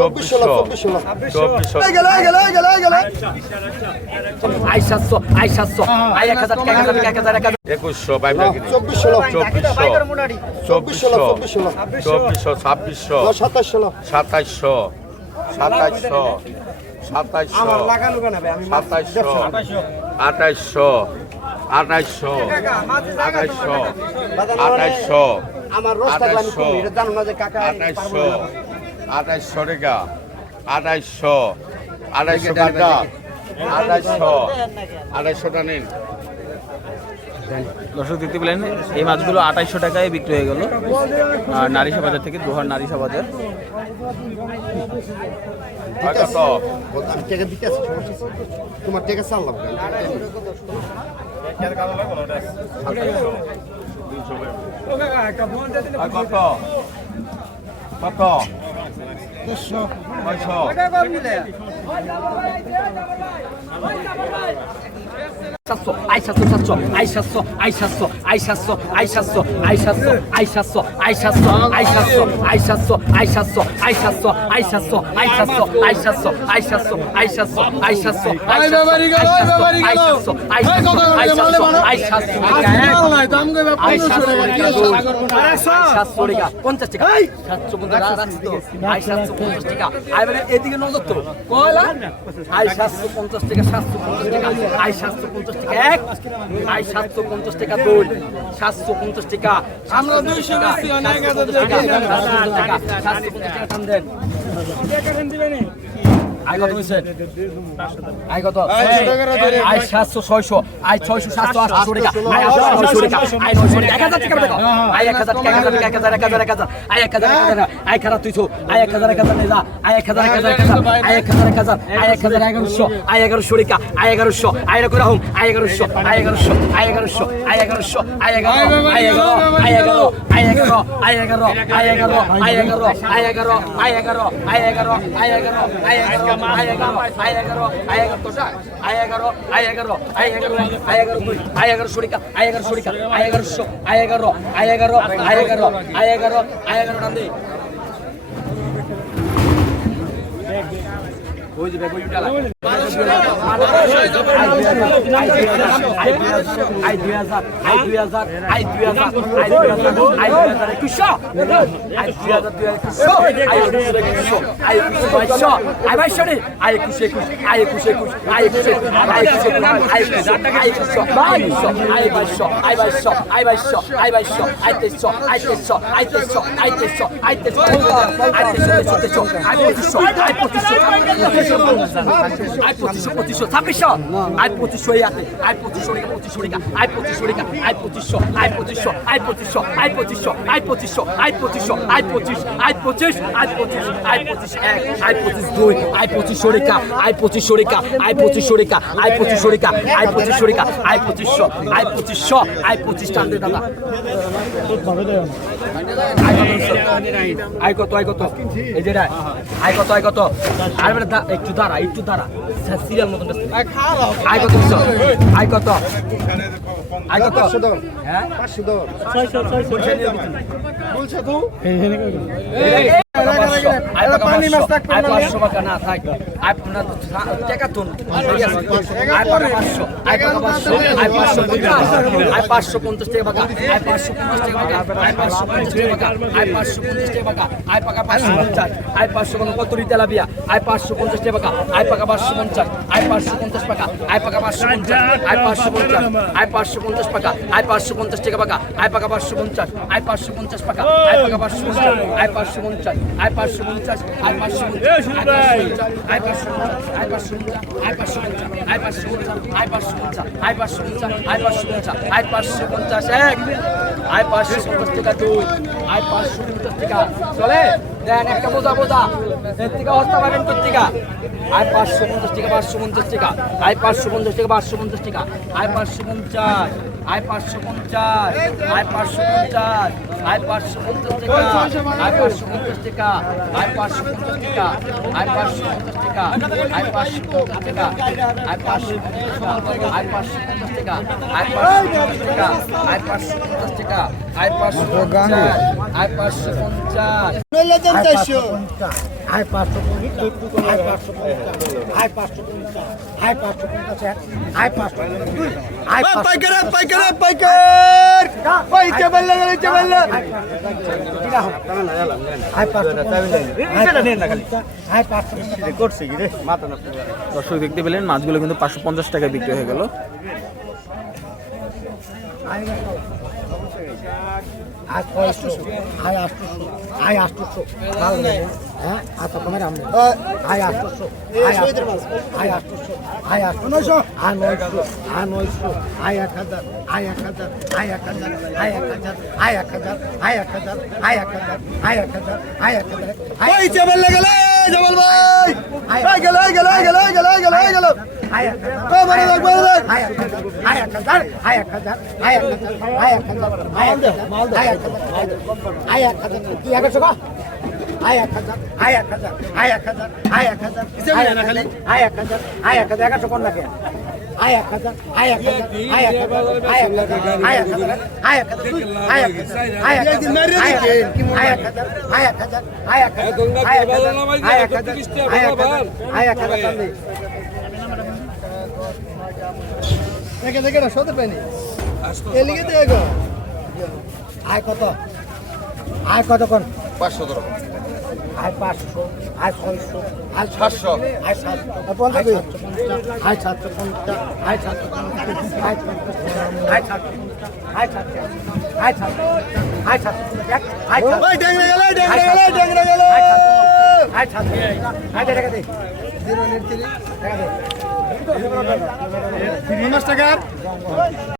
2400 2400 I 700 আই 700 I 1000 1000 2100 বাইরে 2400 2400 2400 2600 2700 2700 2700 আমার লাগানো কেন ভাই আমি 2700 2800 2800 2800 আমার রোস্টার আমি করি এটা জানো না যে কাকা 2800 টাকা 2800 টাকা 2800 টা নিন দর্শক দেখতে পেলেন এই মাছগুলো 2800 টাকায় বিক্রি হয়ে গেল নারিশা বাজার থেকে দোহার নারিশা বাজার। কত টাকা দিতে আছে তোমার টাকা চাললাম কত কত 700 আই 700 আই 700 আই 700 আই 700 আই 700 আই 700 আই 700 আই 700 আই 700 আই 700 আই 700 আই 700 আই 700 আই 700 আই 700 আই 700 আই 700 আই 700 আই বাবারি গেল আই বাবারি গেল আই 700 আই 700 আই 700 দাম গে 700 টাকা 50 টাকা আই 750 আই 750 টাকা আই মানে এদিকে নজর তো কয়লা আই 750 টাকা 750 টাকা আই 750 টাকা এক আই 750 টাকা দুই 750 টাকা আমরা 200 বেশি অনেক টাকা 750 টাকা টান দেন আই কত হইছে আই কত আই 700 600 আই 600 700 800 টাকা আই 800 টাকা আই 900 টাকা 1000 টাকা দেখো আই 1000 টাকা 1000 আই 1000 আই খারা তুইছো আই 1000 নে যা আই 1000 আই 1000 আই 1100 আই 1100 টাকা আই 1100 আই করে home I 1100 I 1100 I 1100 I 1100 আই 11 আই 11 আই 11 আই 11 আই 11 আই 11 আই 11 আই 11 আই 11 আই 11 আই 11 আই 11 আই 11 আই 11 আই 11 আই 11 তো যায় আই 11 আই 11 আই 11 আই 11 দুই আই 11 শরিকা আই 11 শরিকা আই 1100 আই 11 আই 11 আই 11 আই 11 আই 11 টান দে ওই যে বেবই উঠালা আই 2000 আই 2000 আই 2000 আই 2000 আই 2000 কুশো আই 2000 আই 200 আই 200 আই 200 আই 21 আই 21 আই 21 আই 21 আই 21 আই 22 আই 22 আই 22 আই 22 আই 22 আই 23 I 23 I 23 I 23 I 23 I 23 I 25 I 25 I 25 26 I 25 ইয়াতে আই 25 টাকা আই 25 টাকা I 25 I 25 I 25 I 25 I 25 I 25 I 25 I 25 I 25 I 25 I 25 দুই আই 25 টাকা আই 25 টাকা আই 25 টাকা আই 25 টাকা আই 25 টাকা আই 25 আই 25 আই 25 টাকা দাদা আই কত এই যে আই কত আর একটু দাঁড়া সিরিয়াল মতন আই কত আই কত আই কত 500 হ্যাঁ 500 বলছে তো পানি মাছ থাক আই 500 টাকা না থাক আই আপনার টাকা তো আই 500 আই 500 আই 550 টাকা আই 550 টাকা আই 550 টাকা আই 550 টাকা আই পাকা 550 আই 500 কত তেলাপিয়া আই 550 টাকা আই পাকা 550 আই 550 টাকা আই পাকা 550 আই 550 আই 550 টাকা আই 550 টাকা পাকা আই পাকা 550 আই 550 টাকা আই পাকা 550 I 550 I 550 I 550 I 550 I 550 I 550 I 550 I 550 I 550 I 550 I 550 এক আই 550 টাকা দুই আই 550 টাকা চলে দেন একটা বোঝা এর থেকে হস্তা পাবেন কোথেকে আই 550 টাকা 550 টাকা আই 550 টাকা 550 টাকা আই 550 আই 550 আই 550 আই 550 টাকা আই 550 টাকা আই 550 টাকা আই 550 টাকা আই 550 টাকা আই 550 আই 550 টাকা আই 550 টাকা আই 550 টাকা আই 550 আই 550 নইলে দেন 400 আয় 550 আয় 550 আয় 550 আয় 550 আয় 550 আয় পাইকার পাইকার পাইকে বললে আয় 550 আয় 550 করছে কি রে মাথা না দর্শক দেখতে পেলেন মাছগুলো কিন্তু 550 টাকায় বিক্রি হয়ে গেল। আয় 600 আয় 800 আয় 800 ভালো লাগে হ্যাঁ আচ্ছা কমের আমরা আয় 800 আয় 800 আয় 800 আয় 900 আয় 900 আয় 900 আয় 1000 আয় 1000 আয় 1000 আয় 1000 আয় 1000 আয় 1000 আয় 1000 আয় 1000 আয় 1000 পাইছে বললে গেলে জামাল ভাই আই গেল আয় ও বড় লাগ আয় 1000 আয় 1000 আয় 1000 আয় 1000 আয় 1000 আয় 1000 আয় 1000 আয় 1000 কি আগে সকা আয় 1000 আয় 1000 আয় 1000 আয় 1000 কিসে মিলে না খালি আয় 1000 আয় 1000 আগে কোন লাগে আয় 1000 আয় 1000 আয় 1000 আয় 1000 আয় 1000 আয় 1000 আয় 1000 আয় 1000 আয় 1000 আয় 1000 আয় 1000 আয় 1000 আয় 1000 আয় 1000 দেখে না সতে পাইনি এলিগে দেখো আয় কত কোন 500 ধরো আয় 500 আয় 600 আয় 700 আয় 700 আয় 750 আয় 750 আয় 750 আয় 750 আয় 750 আয় 750 আয় 750 আয় 750 ওই ডেংরা গেল আয় 750 আয় টাকা দে 0 নেট 3 টাকা দে 3 টাকা